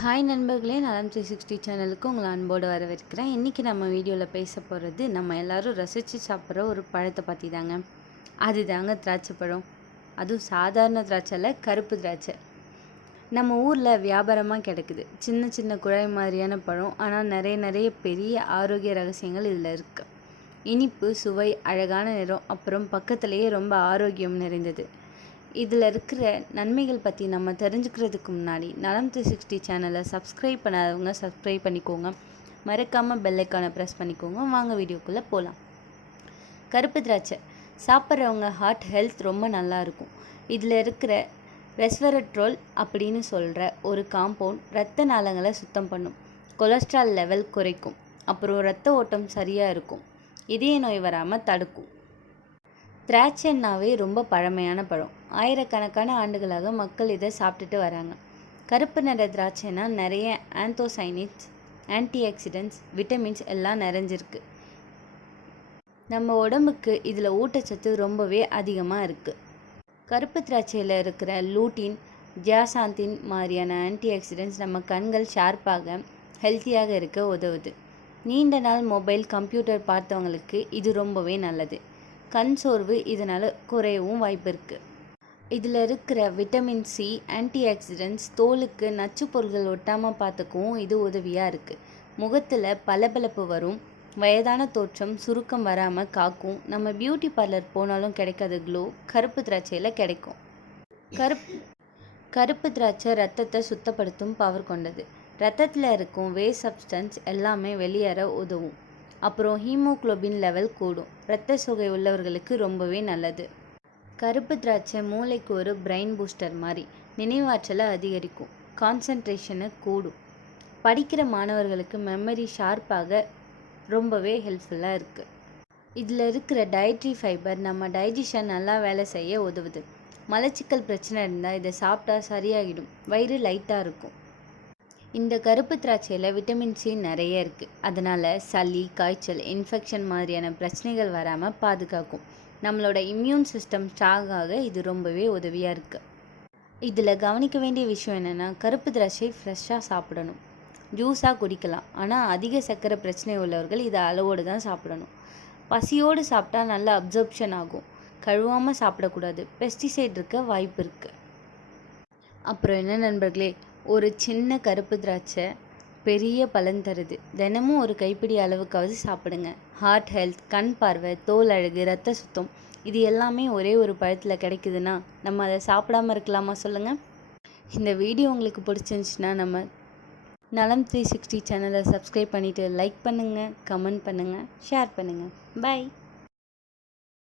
Hi நண்பர்களே. நலம் three sixty சேனலுக்கு உங்களை அன்போடு வரவேற்கிறேன். இன்றைக்கி நம்ம வீடியோவில் பேச போகிறது நம்ம எல்லோரும் ரசித்து சாப்பிட்ற ஒரு பழத்தை பற்றி தாங்க அது தாங்க திராட்சை பழம். அதுவும் சாதாரண திராட்சையில் கருப்பு திராட்சை. நம்ம ஊரில் வியாபாரமாக கிடைக்குது. சின்ன சின்ன குழாய் மாதிரியான பழம். ஆனால் நிறைய நிறைய பெரிய ஆரோக்கிய ரகசியங்கள் இதில் இருக்குது இனிப்பு சுவை அழகான நிறம் அப்புறம் பக்கத்துலேயே ரொம்ப ஆரோக்கியம் நிறைந்தது. இதில் இருக்கிற நன்மைகள் பற்றி நம்ம தெரிஞ்சுக்கிறதுக்கு முன்னாடி நலம் த்ரீ சிக்ஸ்டி சேனலை சப்ஸ்கிரைப் பண்ணாதவங்க சப்ஸ்கிரைப் பண்ணிக்கோங்க. மறக்காமல் பெல்லைக்கான ப்ரெஸ் பண்ணிக்கோங்க. வாங்க வீடியோக்குள்ளே போகலாம். கருப்பு திராட்சை. சாப்பிட்றவங்க ஹார்ட் ஹெல்த் ரொம்ப நல்லாயிருக்கும் இதில் இருக்கிற ரெஸ்வரட்ரோல் அப்படின்னு சொல்கிற ஒரு காம்பவுண்ட் ரத்த நாளங்களை சுத்தம் பண்ணும். கொலஸ்ட்ரால் லெவல் குறைக்கும். அப்புறம் ரத்த ஓட்டம் சரியாக இருக்கும். இதய நோய் வராமல் தடுக்கும். திராட்சைன்னாவே ரொம்ப பழமையான பழம். ஆயிரக்கணக்கான ஆண்டுகளாக மக்கள் இதை சாப்பிட்டுட்டு வராங்க. கருப்பு நிற திராட்சைனா நிறைய ஆந்தோசைனிட்ஸ் ஆன்டி ஆக்சிடென்ட்ஸ் விட்டமின்ஸ் எல்லாம் நிறைஞ்சிருக்கு. நம்ம உடம்புக்கு இதில் ஊட்டச்சத்து ரொம்பவே அதிகமாக இருக்குது கருப்பு திராட்சையில் இருக்கிற லூட்டின் ஜியாசாந்தின் மாதிரியான ஆன்டி ஆக்சிடென்ட்ஸ் நம்ம கண்கள் ஷார்ப்பாக ஹெல்த்தியாக இருக்க உதவுது. நீண்ட நாள் மொபைல் கம்ப்யூட்டர் பார்த்தவங்களுக்கு இது ரொம்பவே நல்லது. கண் சோர்வு இதனால் குறையவும் வாய்ப்பு இருக்குது இதில் இருக்கிற விட்டமின் சி ஆன்டி ஆக்சிடென்ட்ஸ் தோலுக்கு நச்சு பொருள்கள் ஒட்டாமல் பார்த்துக்கவும் இது உதவியாக இருக்குது முகத்தில் பளபளப்பு வரும் வயதான தோற்றம் சுருக்கம் வராமல் காக்கும். நம்ம பியூட்டி பார்லர் போனாலும் கிடைக்காத க்ளோ கருப்பு திராட்சையில் கிடைக்கும். கருப்பு கருப்பு திராட்சை ரத்தத்தை சுத்தப்படுத்தும் பவர் கொண்டது. ரத்தத்தில் இருக்கும் வே சப்ஸ்டன்ஸ் எல்லாமே வெளியேற உதவும். அப்புறம் ஹீமோக்ளோபின் லெவல் கூடும். இரத்த சுகை உள்ளவர்களுக்கு ரொம்பவே நல்லது. கருப்பு திராட்சை மூளைக்கு ஒரு பிரெயின் பூஸ்டர் மாதிரி. நினைவாற்றலை அதிகரிக்கும். கான்சன்ட்ரேஷனை கூடும். படிக்கிற மாணவர்களுக்கு மெமரி ஷார்ப்பாக ரொம்பவே ஹெல்ப்ஃபுல்லாக இருக்குது இதில் இருக்கிற டயட்ரி ஃபைபர் நம்ம டைஜஷன் நல்லா வேலை செய்ய உதவுது. மலச்சிக்கல் பிரச்சனை இருந்தால் இதை சாப்பிட்டா சரியாகிடும். வயிறு லைட்டாக இருக்கும். இந்த கருப்பு திராட்சையில் விட்டமின் சி நிறைய இருக்குது அதனால் சளி காய்ச்சல் இன்ஃபெக்ஷன் மாதிரியான பிரச்சனைகள் வராமல் பாதுகாக்கும். நம்மளோட இம்யூன் சிஸ்டம் ஸ்ட்ராங் ஆக இது ரொம்பவே உதவியாக இருக்குது இதில் கவனிக்க வேண்டிய விஷயம் என்னென்னா கருப்பு திராட்சை ஃப்ரெஷ்ஷாக சாப்பிடணும். ஜூஸாக குடிக்கலாம். ஆனால் அதிக சர்க்கரை பிரச்சனை உள்ளவர்கள் இதை அளவோடு தான் சாப்பிடணும். பசியோடு சாப்பிட்டா நல்லா அப்சர்ப்ஷன் ஆகும். கழுவாமல் சாப்பிடக்கூடாது. பெஸ்டிசைட் இருக்க வாய்ப்பு இருக்குது அப்புறம் என்ன நண்பர்களே ஒரு சின்ன கருப்பு திராட்சை பெரிய பலன் தருது. தினமும் ஒரு கைப்பிடி அளவுக்காவது சாப்பிடுங்க. ஹார்ட் ஹெல்த் கண் பார்வை தோல் அழகு ரத்த சுத்தம் இது எல்லாமே ஒரே ஒரு பழத்தில் கிடைக்குதுன்னா நம்ம அதை சாப்பிடாம இருக்கலாமா சொல்லுங்கள் இந்த வீடியோ உங்களுக்கு பிடிச்சிருந்துச்சின்னா நம்ம நலம் த்ரீ சிக்ஸ்டி சேனலை சப்ஸ்கிரைப் பண்ணிவிட்டு லைக் பண்ணுங்கள் கமெண்ட் பண்ணுங்கள் ஷேர் பண்ணுங்கள் பாய்